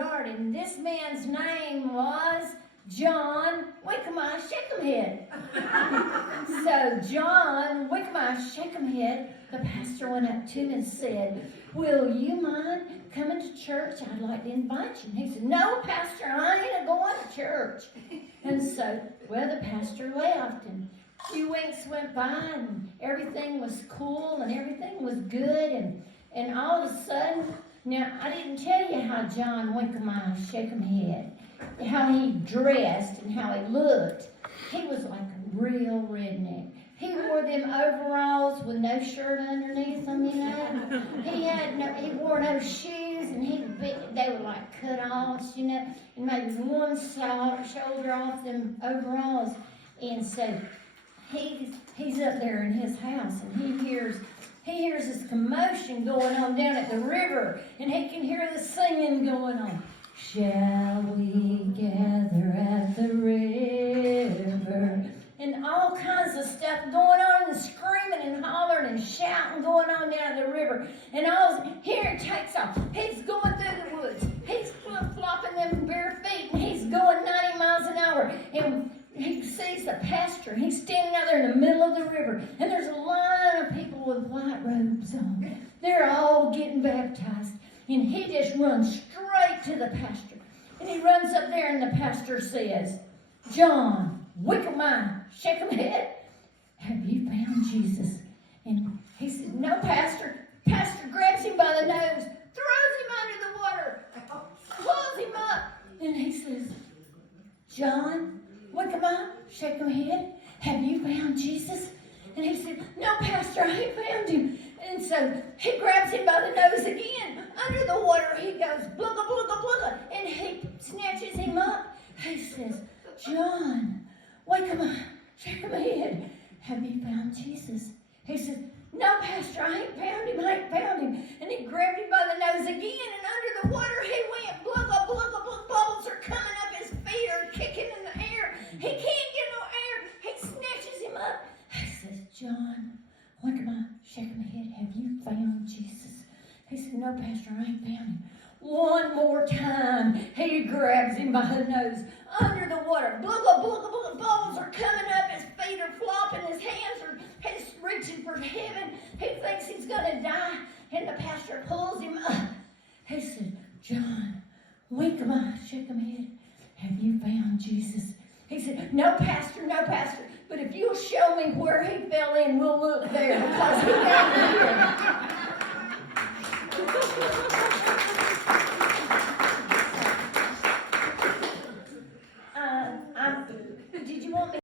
yard, and this man's name was John Winkamire Shakemhead. So John Winkamire Shakemhead, the pastor went up to him and said, "Will you mind coming to church? I'd like to invite you." And he said, "No, Pastor, I ain't going to church." And so, well, the pastor left, and a few weeks went by, and everything was cool, and everything was good, and all of a sudden, now, I didn't tell you how John Winkamire Shakemhead, how he dressed and how he looked. He was like a real redneck. He wore them overalls with no shirt underneath them, you know. He wore no shoes, and they were like cut-offs, you know, and maybe one shoulder off them overalls. And so he's up there in his house, and he hears this commotion going on down at the river, and he can hear the singing going on. "Shall we gather at the river?" And all kinds of stuff going on, and screaming and hollering and shouting going on down at the river. And here it takes off. He's going through the woods. He's flip-flopping them bare feet, and he's going 90 miles an hour. And he sees the pastor. He's standing out there in the middle of the river, and there's a line of people with white robes on. They're all getting baptized, and he just runs straight to the pastor. And he runs up there, and the pastor says, "John Winkamire Shakemhead, have you found Jesus?" And he says, "No, Pastor." Pastor grabs him by the nose, throws him under the water, pulls him up, and he says, "John Winkamire Shakemhead, have you found Jesus?" And he said, "No, Pastor, I ain't found him." And so he grabs him by the nose again. Under the water he goes, blugga, blugga, blugga, and he snatches him up. He says, "John Winkamire Shakemhead, have you found Jesus?" He said, "No, Pastor, I ain't found him. And he grabbed him by the nose again, and under the water he went, blugga, blugga, blugga, bubbles are coming up, his feet are kicking in the air. He can't get no air. He snatches him up. He says, "John Winkamire Shakemhead, have you found Jesus?" He said, "No, Pastor, I ain't found him." One more time, he grabs him by the nose, under the water. Blugga, blugga, blugga, bubbles are coming up. His feet are flopping. His hands are reaching for heaven. He thinks he's going to die. And the pastor pulls him up. He said, "John Winkamire Shakemhead, have you found Jesus?" He said, "No, Pastor, no, Pastor. But if you'll show me where he fell in, we'll look there, because he fell in here."